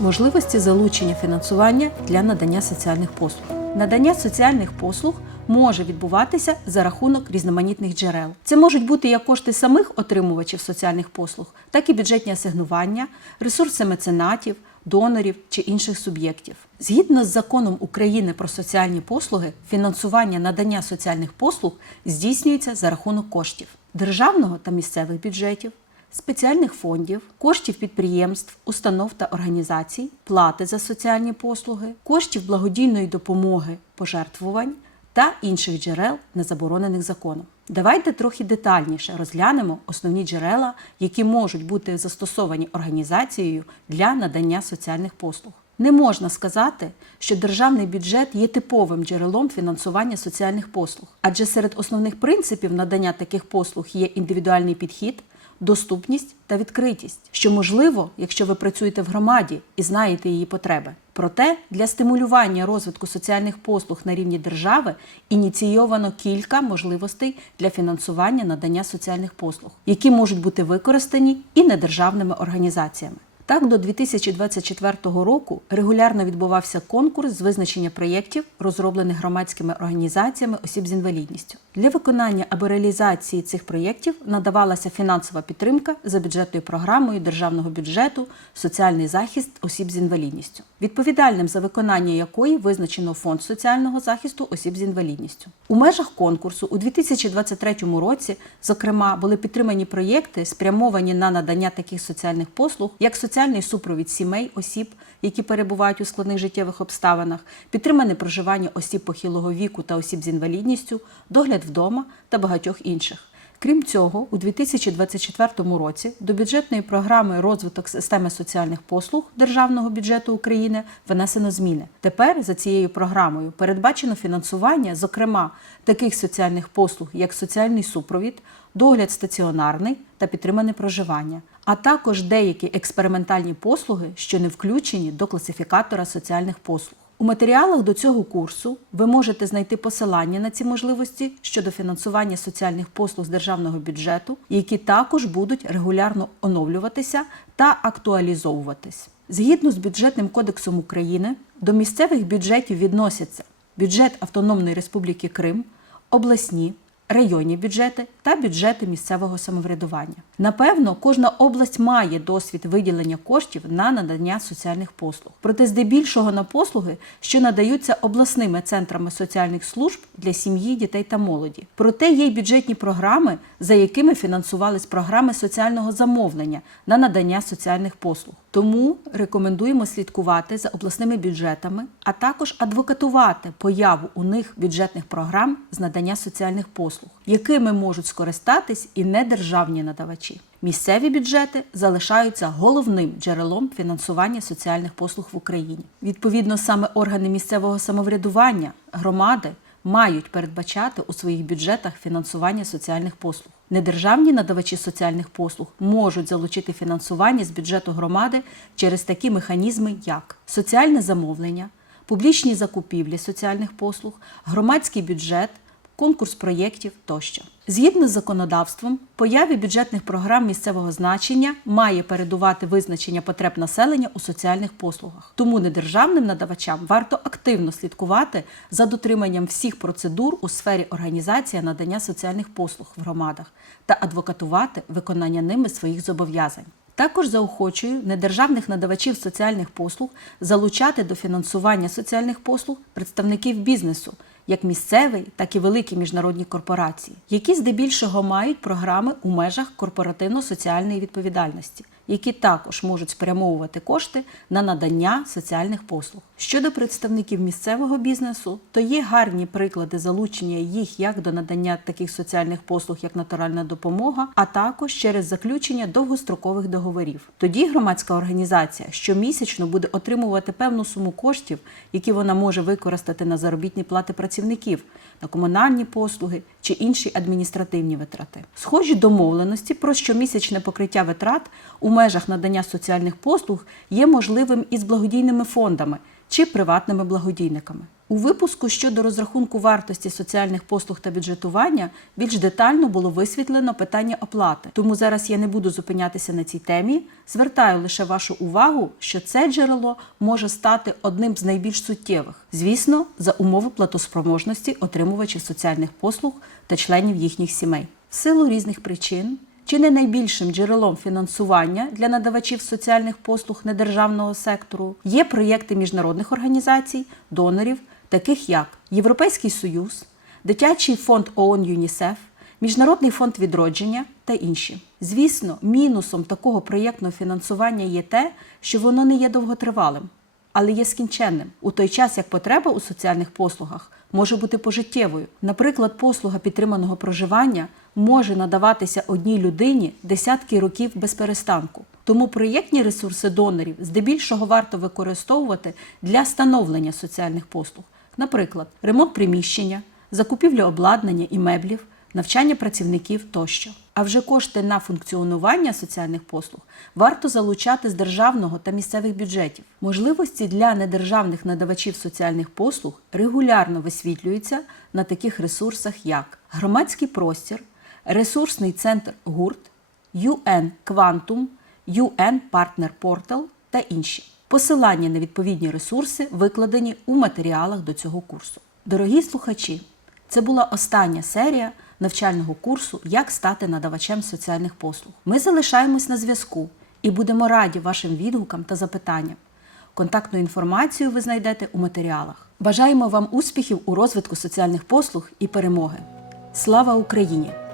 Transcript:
Можливості залучення фінансування для надання соціальних послуг. Надання соціальних послуг може відбуватися за рахунок різноманітних джерел. Це можуть бути як кошти самих отримувачів соціальних послуг, так і бюджетні асигнування, ресурси меценатів, донорів чи інших суб'єктів. Згідно з законом України про соціальні послуги, фінансування надання соціальних послуг здійснюється за рахунок коштів державного та місцевих бюджетів, спеціальних фондів, коштів підприємств, установ та організацій, плати за соціальні послуги, коштів благодійної допомоги, пожертвувань та інших джерел, не заборонених законом. Давайте трохи детальніше розглянемо основні джерела, які можуть бути застосовані організацією для надання соціальних послуг. Не можна сказати, що державний бюджет є типовим джерелом фінансування соціальних послуг, адже серед основних принципів надання таких послуг є індивідуальний підхід, доступність та відкритість, що можливо, якщо ви працюєте в громаді і знаєте її потреби. Проте для стимулювання розвитку соціальних послуг на рівні держави ініційовано кілька можливостей для фінансування надання соціальних послуг, які можуть бути використані і недержавними організаціями. Так, до 2024 року регулярно відбувався конкурс з визначення проєктів, розроблених громадськими організаціями осіб з інвалідністю. Для виконання або реалізації цих проєктів надавалася фінансова підтримка за бюджетною програмою державного бюджету Соціальний захист осіб з інвалідністю, відповідальним за виконання якої визначено фонд соціального захисту осіб з інвалідністю. У межах конкурсу у 2023 році, зокрема, були підтримані проєкти, спрямовані на надання таких соціальних послуг, як соціальний супровід сімей осіб, які перебувають у складних життєвих обставинах, підтримане проживання осіб похилого віку та осіб з інвалідністю, догляд вдома та багатьох інших. Крім цього, у 2024 році до бюджетної програми розвиток системи соціальних послуг Державного бюджету України внесено зміни. Тепер за цією програмою передбачено фінансування, зокрема, таких соціальних послуг, як соціальний супровід, догляд стаціонарний та підтримане проживання, а також деякі експериментальні послуги, що не включені до класифікатора соціальних послуг. У матеріалах до цього курсу ви можете знайти посилання на ці можливості щодо фінансування соціальних послуг з державного бюджету, які також будуть регулярно оновлюватися та актуалізовуватись. Згідно з бюджетним кодексом України, до місцевих бюджетів відносяться бюджет Автономної Республіки Крим, обласні, районні бюджети та бюджети місцевого самоврядування. Напевно, кожна область має досвід виділення коштів на надання соціальних послуг, проте здебільшого на послуги, що надаються обласними центрами соціальних служб для сім'ї, дітей та молоді. Проте є й бюджетні програми, за якими фінансувались програми соціального замовлення на надання соціальних послуг. Тому рекомендуємо слідкувати за обласними бюджетами, а також адвокатувати появу у них бюджетних програм з надання соціальних послуг, якими можуть скористатись і недержавні надавачі. Місцеві бюджети залишаються головним джерелом фінансування соціальних послуг в Україні. Відповідно, саме органи місцевого самоврядування, громади мають передбачати у своїх бюджетах фінансування соціальних послуг. Недержавні надавачі соціальних послуг можуть залучити фінансування з бюджету громади через такі механізми, як соціальне замовлення, публічні закупівлі соціальних послуг, громадський бюджет, конкурс проєктів тощо. Згідно з законодавством, появі бюджетних програм місцевого значення має передувати визначення потреб населення у соціальних послугах. Тому недержавним надавачам варто активно слідкувати за дотриманням всіх процедур у сфері організації надання соціальних послуг в громадах та адвокатувати виконання ними своїх зобов'язань. Також заохочую недержавних надавачів соціальних послуг залучати до фінансування соціальних послуг представників бізнесу, як місцевий, так і великі міжнародні корпорації, які здебільшого мають програми у межах корпоративно-соціальної відповідальності, які також можуть спрямовувати кошти на надання соціальних послуг. Щодо представників місцевого бізнесу, то є гарні приклади залучення їх як до надання таких соціальних послуг, як натуральна допомога, а також через заключення довгострокових договорів. Тоді громадська організація щомісячно буде отримувати певну суму коштів, які вона може використати на заробітні плати працівників, на комунальні послуги чи інші адміністративні витрати. Схожі домовленості про щомісячне покриття витрат у межах надання соціальних послуг є можливим із благодійними фондами чи приватними благодійниками. У випуску щодо розрахунку вартості соціальних послуг та бюджетування більш детально було висвітлено питання оплати. Тому зараз я не буду зупинятися на цій темі. Звертаю лише вашу увагу, що це джерело може стати одним з найбільш суттєвих, звісно, за умови платоспроможності отримувачів соціальних послуг та членів їхніх сімей. В силу різних причин чи не найбільшим джерелом фінансування для надавачів соціальних послуг недержавного сектору є проєкти міжнародних організацій, донорів, таких як Європейський Союз, Дитячий фонд ООН ЮНІСЕФ, Міжнародний фонд відродження та інші. Звісно, мінусом такого проєктного фінансування є те, що воно не є довготривалим, але є скінченним у той час, як потреба у соціальних послугах може бути пожиттєвою. Наприклад, послуга підтриманого проживання може надаватися одній людині десятки років без перестанку. Тому проєктні ресурси донорів здебільшого варто використовувати для становлення соціальних послуг, наприклад, ремонт приміщення, закупівля обладнання і меблів, навчання працівників тощо. А вже кошти на функціонування соціальних послуг варто залучати з державного та місцевих бюджетів. Можливості для недержавних надавачів соціальних послуг регулярно висвітлюються на таких ресурсах, як громадський простір, ресурсний центр ГУРТ, UN Quantum, UN Partner Portal та інші. Посилання на відповідні ресурси викладені у матеріалах до цього курсу. Дорогі слухачі, це була остання серія навчального курсу Як стати надавачем соціальних послуг. Ми залишаємось на зв'язку і будемо раді вашим відгукам та запитанням. Контактну інформацію ви знайдете у матеріалах. Бажаємо вам успіхів у розвитку соціальних послуг і перемоги. Слава Україні!